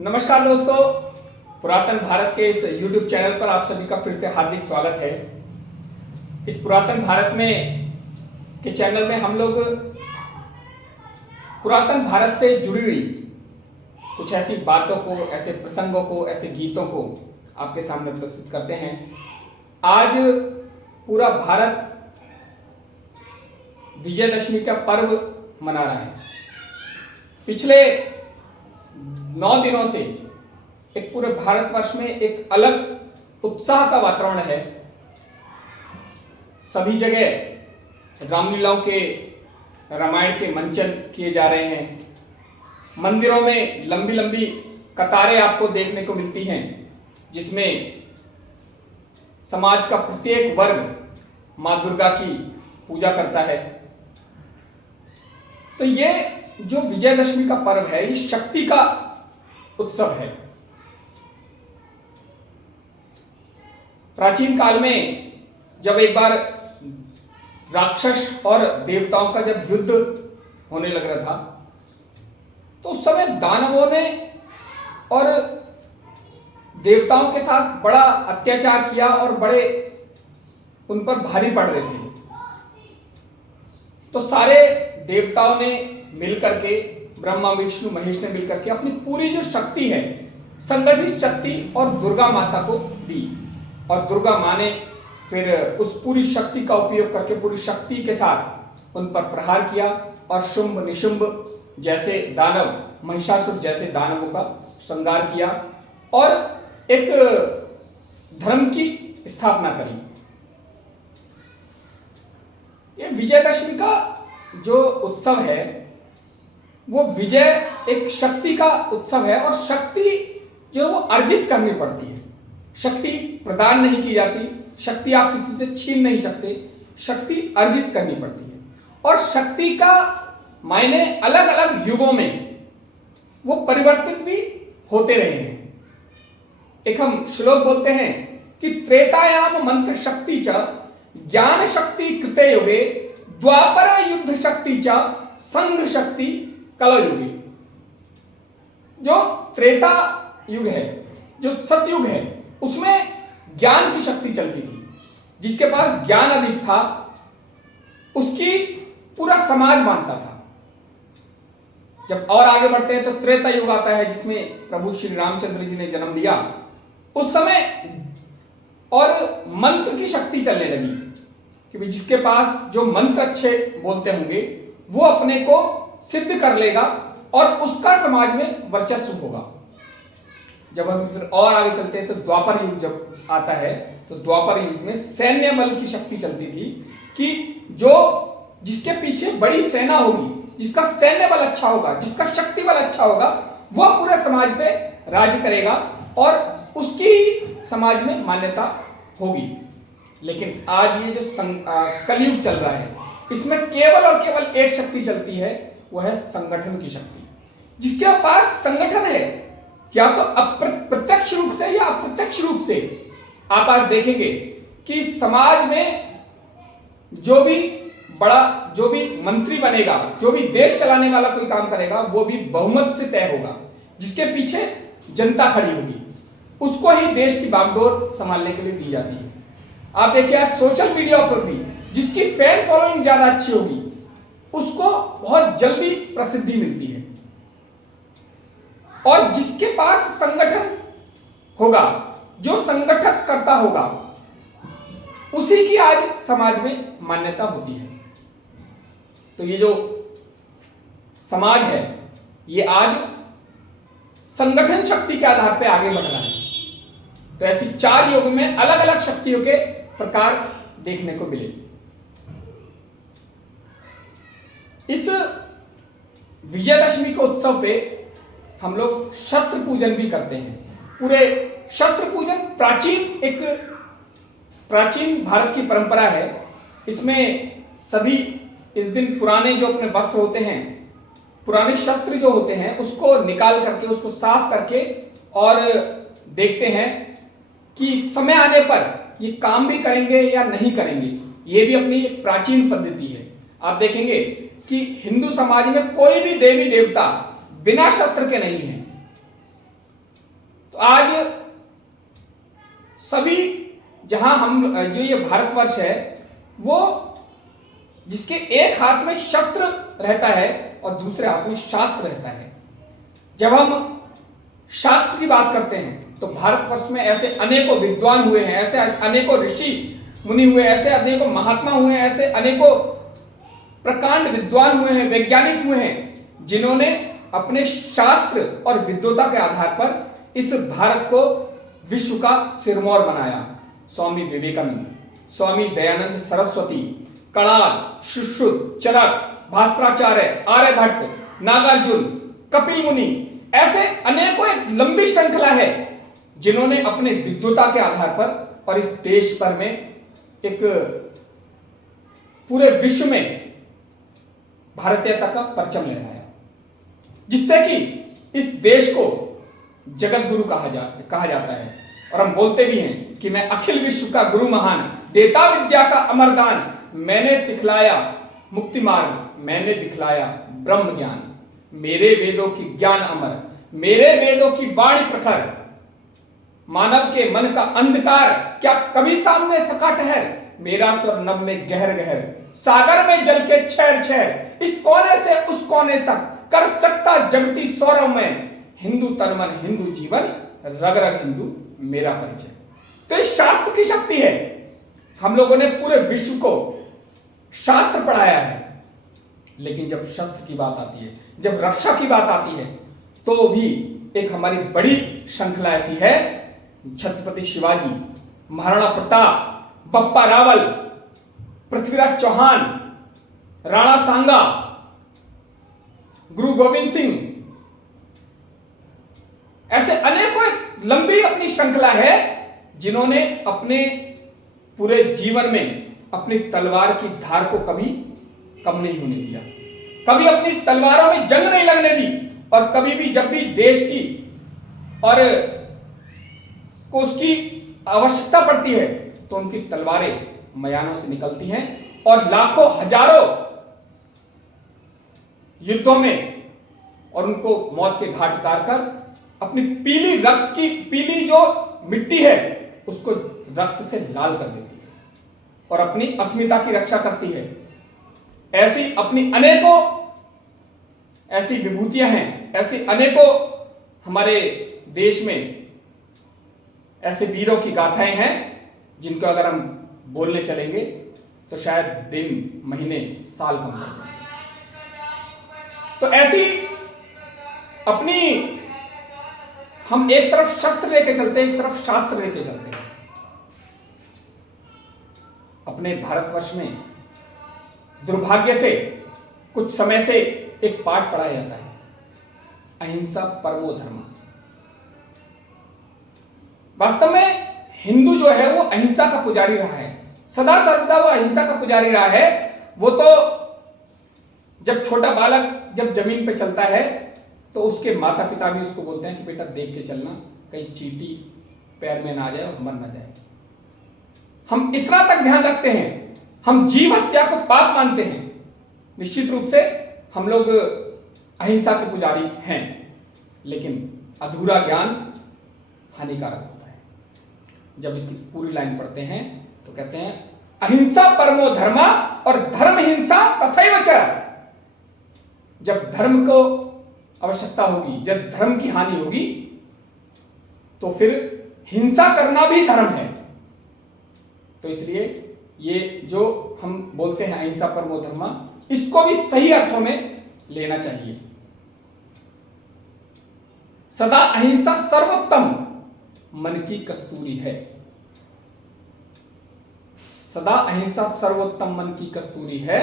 नमस्कार दोस्तों, पुरातन भारत के इस YouTube चैनल पर आप सभी का फिर से हार्दिक स्वागत है। इस पुरातन भारत में के चैनल में हम लोग पुरातन भारत से जुड़ी हुई कुछ ऐसी बातों को, ऐसे प्रसंगों को, ऐसे गीतों को आपके सामने प्रस्तुत करते हैं। आज पूरा भारत विजयदशमी का पर्व मना रहा है। पिछले 9 दिनों से एक पूरे भारतवर्ष में एक अलग उत्साह का वातावरण है। सभी जगह रामलीलाओं के, रामायण के मंचन किए जा रहे हैं। मंदिरों में लंबी लंबी कतारें आपको देखने को मिलती हैं, जिसमें समाज का प्रत्येक वर्ग मां दुर्गा की पूजा करता है। तो ये जो विजयदशमी का पर्व है, ये शक्ति का उत्सव है। प्राचीन काल में जब एक बार राक्षस और देवताओं का जब युद्ध होने लग रहा था, तो उस समय दानवों ने और देवताओं के साथ बड़ा अत्याचार किया और बड़े उन पर भारी पड़ रहे थे। तो सारे देवताओं ने मिलकर के, ब्रह्मा विष्णु महेश ने मिलकर के अपनी पूरी जो शक्ति है, संगठित शक्ति और दुर्गा माता को दी। और दुर्गा माँ ने फिर उस पूरी शक्ति का उपयोग करके, पूरी शक्ति के साथ उन पर प्रहार किया और शुंभ निशुंभ जैसे दानव, महिषासुर जैसे दानवों का संहार किया और एक धर्म की स्थापना करी। ये विजयदशमी का जो उत्सव है, वो विजय एक शक्ति का उत्सव है। और शक्ति जो वो अर्जित करनी पड़ती है, शक्ति प्रदान नहीं की जाती, शक्ति आप किसी से छीन नहीं सकते, शक्ति अर्जित करनी पड़ती है। और शक्ति का मायने अलग अलग युगों में वो परिवर्तित भी होते रहे हैं। एक हम श्लोक बोलते हैं कि त्रेतायाम मंत्र शक्ति च ज्ञान शक्ति कृते युगे द्वापर युद्ध शक्ति च संघ शक्ति कलयुगे। जो त्रेता युग है, जो सतयुग है, उसमें ज्ञान की शक्ति चलती थी। जिसके पास ज्ञान अधिक था, उसकी पूरा समाज मानता था। जब और आगे बढ़ते हैं तो त्रेता युग आता है, जिसमें प्रभु श्री रामचंद्र जी ने जन्म लिया। उस समय और मंत्र की शक्ति चलने लगी कि जिसके पास जो मंत्र अच्छे बोलते होंगे, वो अपने को सिद्ध कर लेगा और उसका समाज में वर्चस्व होगा। जब हम फिर और आगे चलते हैं तो द्वापर युग जब आता है, तो द्वापर युग में सैन्य बल की शक्ति चलती थी कि जिसके पीछे बड़ी सेना होगी, जिसका सैन्य बल अच्छा होगा, जिसका शक्ति बल अच्छा होगा, वह पूरे समाज पे राज्य करेगा और उसकी समाज में मान्यता होगी। लेकिन आज ये जो कलयुग चल रहा है, इसमें केवल और केवल एक शक्ति चलती है, वह है संगठन की शक्ति। जिसके पास संगठन है, या तो प्रत्यक्ष रूप से या अप्रत्यक्ष रूप से, आप आज देखेंगे कि समाज में जो भी मंत्री बनेगा, जो भी देश चलाने वाला कोई काम करेगा, वो भी बहुमत से तय होगा। जिसके पीछे जनता खड़ी होगी, उसको ही देश की बागडोर संभालने के लिए दी जाती है। आप देखिए आज सोशल मीडिया पर भी जिसकी फैन फॉलोइंग ज्यादा अच्छी होगी, उसको बहुत जल्दी प्रसिद्धि मिलती है। और जिसके पास संगठन होगा, जो संगठक करता होगा, उसी की आज समाज में मान्यता होती है। तो ये जो समाज है, ये आज संगठन शक्ति के आधार पर आगे बढ़ रहा है। तो ऐसी 4 युग में अलग अलग शक्तियों के प्रकार देखने को मिले। इस विजयदशमी के उत्सव पे हम लोग शस्त्र पूजन भी करते हैं। पूरे शस्त्र पूजन प्राचीन भारत की परंपरा है। इसमें सभी इस दिन पुराने जो अपने वस्त्र होते हैं, पुराने शस्त्र जो होते हैं, उसको निकाल करके, उसको साफ करके और देखते हैं कि समय आने पर ये काम भी करेंगे या नहीं करेंगे। ये भी अपनी एक प्राचीन पद्धति है। आप देखेंगे कि हिंदू समाज में कोई भी देवी देवता बिना शस्त्र के नहीं है। आज सभी जहां हम जो ये भारतवर्ष है वो जिसके एक हाथ में शस्त्र रहता है और दूसरे हाथ में शास्त्र रहता है। जब हम शास्त्र की बात करते हैं तो भारतवर्ष में ऐसे अनेकों विद्वान हुए हैं, ऐसे अनेकों ऋषि मुनि हुए, ऐसे अनेकों महात्मा हुए हैं, ऐसे अनेकों प्रकांड विद्वान हुए हैं, वैज्ञानिक हुए हैं, जिन्होंने अपने शास्त्र और विद्वता के आधार पर इस भारत को विश्व का सिरमौर बनाया। स्वामी विवेकानंद, स्वामी दयानंद सरस्वती, कणाद, सुश्रुत, चरक, भास्कराचार्य, आर्यभट्ट, नागार्जुन, कपिल मुनि, ऐसे अनेकों एक लंबी श्रृंखला है जिन्होंने अपने विद्वता के आधार पर और इस देश पर में एक पूरे विश्व में भारतीयता का परचम लहराया, जिससे कि इस देश को जगत गुरु कहा जाता है। और हम बोलते भी हैं कि मैं अखिल विश्व का गुरु महान, देता विद्या का अमरदान, मैंने सिखलाया मुक्ति मार्ग, मैंने दिखलाया ब्रह्म ज्ञान, मेरे वेदों की ज्ञान अमर, मेरे वेदों की वाणी प्रखर, मानव के मन का अंधकार क्या कभी सामने सका ठहर, मेरा स्वर नभ में गहर गहर, सागर में जल के छेर छेर, इस कोने से उस कोने तक कर सकता जगती सौरव में, हिंदू तन मन हिंदू जीवन, रग रग हिंदू मेरा परिचय। तो इस शास्त्र की शक्ति है। हम लोगों ने पूरे विश्व को शास्त्र पढ़ाया है, लेकिन जब शस्त्र की बात आती है, जब रक्षा की बात आती है, तो भी एक हमारी बड़ी श्रृंखला ऐसी है। छत्रपति शिवाजी, महाराणा प्रताप, बप्पा रावल, पृथ्वीराज चौहान, राणा सांगा, गुरु गोविंद सिंह, ऐसे अनेकों एक लंबी अपनी श्रृंखला है जिन्होंने अपने पूरे जीवन में अपनी तलवार की धार को कभी कम नहीं होने दिया, कभी अपनी तलवारों में जंग नहीं लगने दी, और कभी भी जब भी देश की और को उसकी आवश्यकता पड़ती है तो उनकी तलवारें मैदानों से निकलती हैं और लाखों हजारों युद्धों में और उनको मौत के घाट उतारकर अपनी पीली रक्त की पीली जो मिट्टी है उसको रक्त से लाल कर देती है और अपनी अस्मिता की रक्षा करती है। ऐसी अपनी अनेकों ऐसी विभूतियां हैं, ऐसी अनेकों हमारे देश में ऐसे वीरों की गाथाएं हैं जिनको अगर हम बोलने चलेंगे तो शायद दिन, महीने, साल कम लग जाए। तो ऐसी अपनी हम एक तरफ शस्त्र लेके चलते हैं, एक तरफ शास्त्र लेके चलते हैं। अपने भारतवर्ष में दुर्भाग्य से कुछ समय से एक पाठ पढ़ाया जाता है, अहिंसा परमो धर्म। वास्तव में हिंदू जो है वो अहिंसा का पुजारी रहा है, सदा सर्वदा वो अहिंसा का पुजारी रहा है। वो तो जब छोटा बालक जब जमीन पे चलता है तो उसके माता पिता भी उसको बोलते हैं कि बेटा देख के चलना, कहीं चींटी पैर में ना आ जाए और मर ना जाए। हम इतना तक ध्यान रखते हैं, हम जीव हत्या को पाप मानते हैं। निश्चित रूप से हम लोग अहिंसा के पुजारी हैं, लेकिन अधूरा ज्ञान हानिकारक होता है। जब इसकी पूरी लाइन पढ़ते हैं तो कहते हैं अहिंसा परमो धर्मा और धर्म हिंसा तथैव च। जब धर्म को आवश्यकता होगी, जब धर्म की हानि होगी तो फिर हिंसा करना भी धर्म है। तो इसलिए ये जो हम बोलते हैं अहिंसा परमो धर्मा, इसको भी सही अर्थों में लेना चाहिए। सदा अहिंसा सर्वोत्तम मन की कस्तूरी है, सदा अहिंसा सर्वोत्तम मन की कस्तूरी है।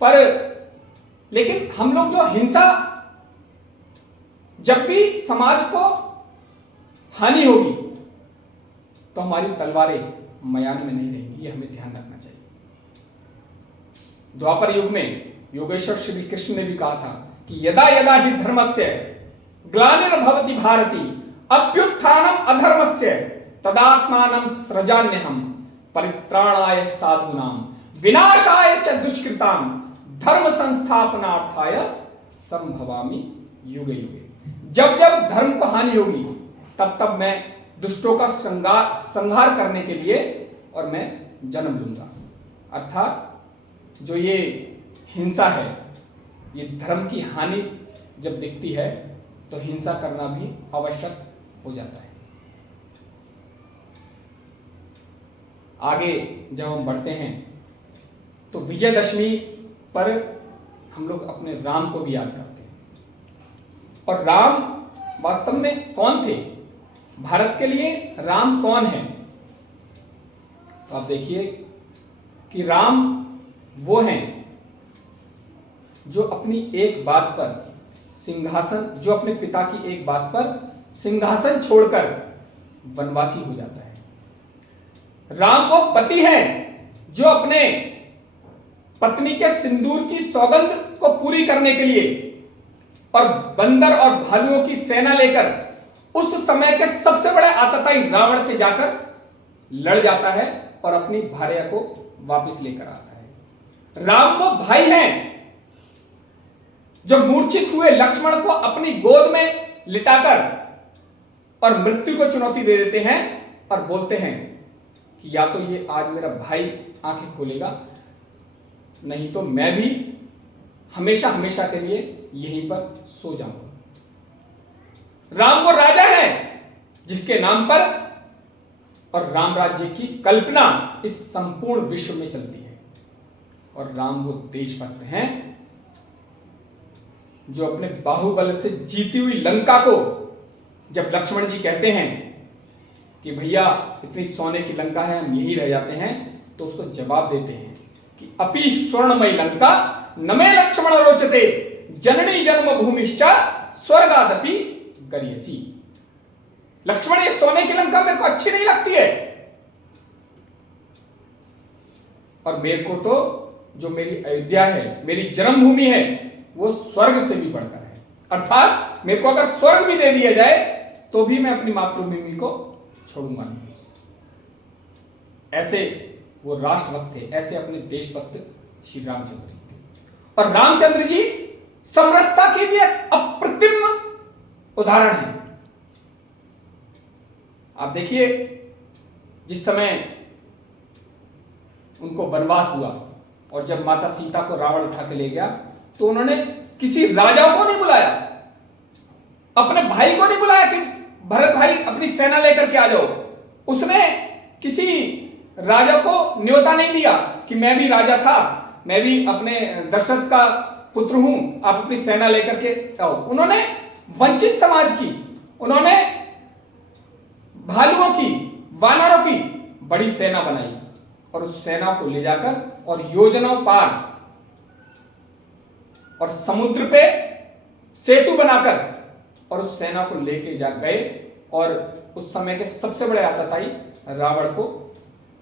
पर लेकिन हम लोग जो हिंसा, जब भी समाज को हानि होगी तो हमारी तलवारें मैदान में नहीं रहेंगी, ये हमें ध्यान रखना चाहिए। द्वापर युग में योगेश्वर श्री कृष्ण ने भी कहा था कि यदा यदा हि धर्मस्य ग्लानिर्भवति भारती अभ्युत्थानम अधर्मस्य तदात्मानं सृजाम्यहम् परित्राणाय साधूनां विनाशाय च दुष्कृतां धर्म संस्थापनार्थाय संभवामि युगे युगे। जब जब धर्म को हानि होगी तब तब मैं दुष्टों का संहार करने के लिए और मैं जन्म लूंगा। अर्थात जो ये हिंसा है, ये धर्म की हानि जब दिखती है तो हिंसा करना भी आवश्यक हो जाता है। आगे जब हम बढ़ते हैं तो विजयदशमी पर हम लोग अपने राम को भी याद करते हैं। और राम वास्तव में कौन थे? भारत के लिए राम कौन है? तो आप देखिए कि राम वो हैं जो अपनी एक बात पर सिंहासन, जो अपने पिता की एक बात पर सिंहासन छोड़कर वनवासी हो जाता है। राम वो पति हैं जो अपने पत्नी के सिंदूर की सौगंध को पूरी करने के लिए और बंदर और भालुओं की सेना लेकर उस समय के सबसे बड़े आतताई रावण से जाकर लड़ जाता है और अपनी भार्या को वापस लेकर आता है। राम वो भाई हैं जो मूर्छित हुए लक्ष्मण को अपनी गोद में लिटाकर और मृत्यु को चुनौती दे देते हैं और बोलते हैं कि या तो ये आज मेरा भाई आंखें खोलेगा, नहीं तो मैं भी हमेशा हमेशा के लिए यहीं पर सो जाऊंगा। राम वो राजा है जिसके नाम पर और राम राज्य की कल्पना इस संपूर्ण विश्व में चलती है। और राम वो देशभक्त हैं जो अपने बाहुबल से जीती हुई लंका को जब लक्ष्मण जी कहते हैं कि भैया इतनी सोने की लंका है, हम यही रह जाते हैं, तो उसको जवाब देते हैं कि अपि स्वर्णमयी लंका नमे लक्ष्मण रोचते जननी जन्म भूमिश्च स्वर्गादपि गरीयसी। लक्ष्मण, ये सोने की लंका मेरे को अच्छी नहीं लगती है, और मेरे को तो जो मेरी अयोध्या है, मेरी जन्मभूमि है, वो स्वर्ग से भी बढ़कर है। अर्थात मेरे को अगर स्वर्ग भी दे दिया जाए तो भी मैं अपनी मातृभूमि को छोड़ूंगा नहीं। ऐसे वो राष्ट्रभक्त थे, ऐसे अपने देशभक्त श्री रामचंद्र जी थे। और रामचंद्र जी समरसता की भी एक अप्रतिम उदाहरण है। आप देखिए, जिस समय उनको वनवास हुआ और जब माता सीता को रावण उठा के ले गया तो उन्होंने किसी राजा को नहीं बुलाया, अपने भाई को नहीं बुलाया कि भरत भाई अपनी सेना लेकर के आ जाओ। उसने किसी राजा को न्योता नहीं दिया कि मैं भी राजा था, मैं भी अपने दशरथ का पुत्र हूं, आप अपनी सेना लेकर के आओ। उन्होंने वंचित समाज की, उन्होंने भालुओं की, वानरों की बड़ी सेना बनाई और उस सेना को ले जाकर और योजनाओं पार और समुद्र पे सेतु बनाकर और उस सेना को लेके जा गए और उस समय के सबसे बड़े आतताई रावण को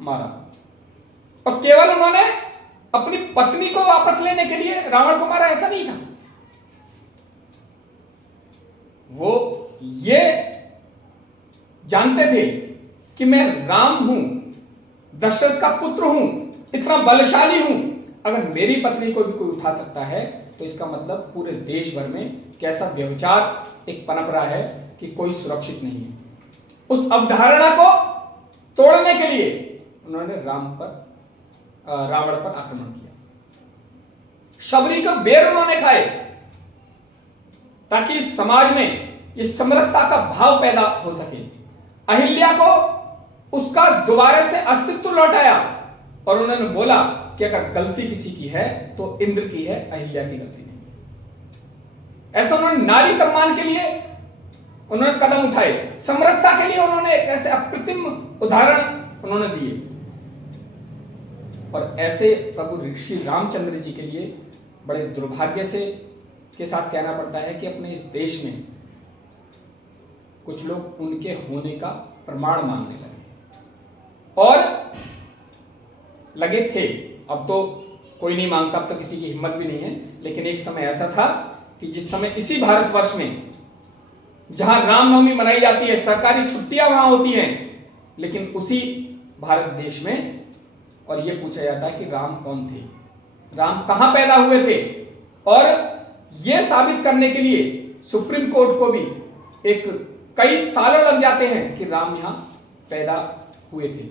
मारा। और केवल उन्होंने अपनी पत्नी को वापस लेने के लिए रावण को मारा, ऐसा नहीं था। वो ये जानते थे कि मैं राम हूं, दशरथ का पुत्र हूं, इतना बलशाली हूं, अगर मेरी पत्नी को भी कोई उठा सकता है तो इसका मतलब पूरे देश भर में कैसा व्यभिचार एक पनप रहा है कि कोई सुरक्षित नहीं है। उस अवधारणा को तोड़ने के लिए उन्होंने रावण पर आक्रमण किया। शबरी को बेर उन्होंने खाए ताकि समाज में ये समरसता का भाव पैदा हो सके। अहिल्या को उसका दोबारा से अस्तित्व लौटाया और उन्होंने बोला कि अगर गलती किसी की है तो इंद्र की है, अहिल्या की गलती नहीं। ऐसा उन्होंने नारी सम्मान के लिए उन्होंने कदम उठाए, समरसता के लिए उन्होंने एक ऐसे अप्रतिम उदाहरण उन्होंने दिए। और ऐसे प्रभु ऋषि रामचंद्र जी के लिए बड़े दुर्भाग्य से के साथ कहना पड़ता है कि अपने इस देश में कुछ लोग उनके होने का प्रमाण मांगने लगे और लगे थे। अब तो कोई नहीं मांगता, अब तो किसी की हिम्मत भी नहीं है। लेकिन एक समय ऐसा था कि जिस समय इसी भारतवर्ष में जहां रामनवमी मनाई जाती है, सरकारी छुट्टियां वहां होती हैं, लेकिन उसी भारत देश में और यह पूछा जाता है कि राम कौन थे, राम कहां पैदा हुए थे। और यह साबित करने के लिए सुप्रीम कोर्ट को भी एक कई सालों लग जाते हैं कि राम यहाँ पैदा हुए थे।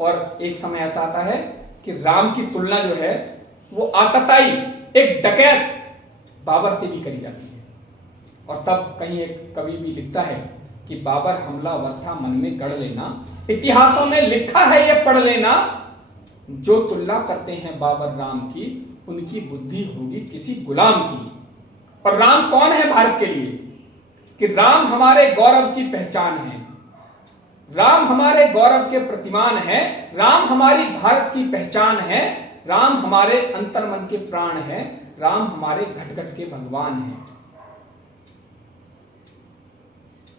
और एक समय ऐसा आता है कि राम की तुलना जो है वो आतताई एक डकैत बाबर से भी करी जाती है। और तब कहीं एक कवि भी लिखता है कि बाबर हमलावर था मन में गढ़ लेना, इतिहासों में लिखा है ये पढ़ लेना, जो तुलना करते हैं बाबर राम की उनकी बुद्धि होगी किसी गुलाम की। और राम कौन है भारत के लिए? कि राम हमारे गौरव की पहचान है, राम हमारे गौरव के प्रतिमान है, राम हमारी भारत की पहचान है, राम हमारे अंतर्मन के प्राण है, राम हमारे घट घट के भगवान है।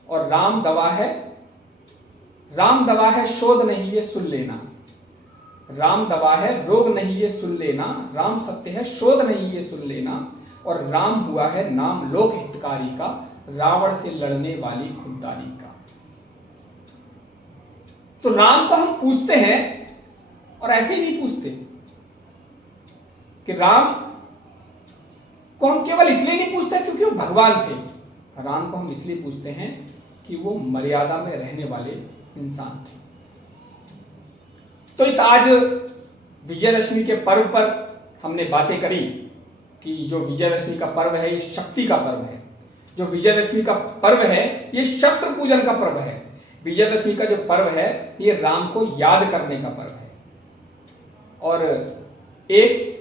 और राम दवा है, राम दवा है शोध नहीं ये सुन लेना, राम दवा है रोग नहीं ये सुन लेना, राम सत्य है शोध नहीं ये सुन लेना, और राम हुआ है नाम लोक हितकारी का, रावण से लड़ने वाली खुददारी का। तो राम को हम पूछते हैं और ऐसे नहीं पूछते कि राम को हम केवल इसलिए नहीं पूछते क्योंकि वो भगवान थे, राम को हम इसलिए पूछते हैं कि वो मर्यादा में रहने वाले इंसान थे। तो इस आज विजयदशमी के पर्व पर हमने बातें करी कि जो विजयदशमी का पर्व है ये शक्ति का पर्व है, जो विजयदशमी का पर्व है ये शस्त्र पूजन का पर्व है, विजयदशमी का जो पर्व है ये राम को याद करने का पर्व है। और एक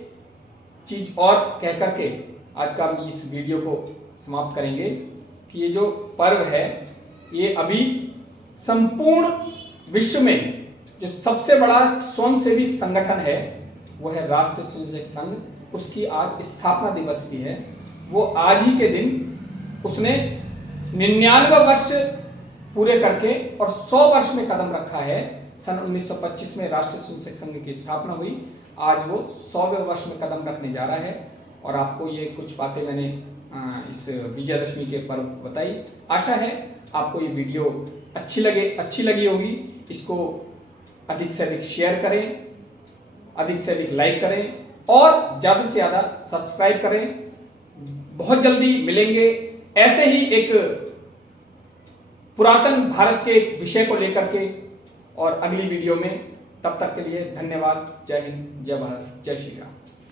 चीज और कह करके आज का हम इस वीडियो को समाप्त करेंगे कि ये जो पर्व है ये अभी संपूर्ण विश्व में जो सबसे बड़ा स्वयंसेवी संगठन है वो है राष्ट्रीय स्वयंसेवक संघ, उसकी आज स्थापना दिवस भी है। वो आज ही के दिन उसने 99 वर्ष पूरे करके और 100 वर्ष में कदम रखा है। सन 1925 में राष्ट्रीय स्वयंसेवक संघ की स्थापना हुई, आज वो 100वें वर्ष में कदम रखने जा रहा है। और आपको ये कुछ बातें मैंने इस विजयदशमी के पर्व बताई। आशा है आपको ये वीडियो अच्छी लगी होगी। इसको अधिक से अधिक शेयर करें, अधिक से अधिक लाइक करें और ज़्यादा से ज़्यादा सब्सक्राइब करें। बहुत जल्दी मिलेंगे ऐसे ही एक पुरातन भारत के एक विषय को लेकर के और अगली वीडियो में। तब तक के लिए धन्यवाद। जय हिंद, जय भारत, जय श्री राम।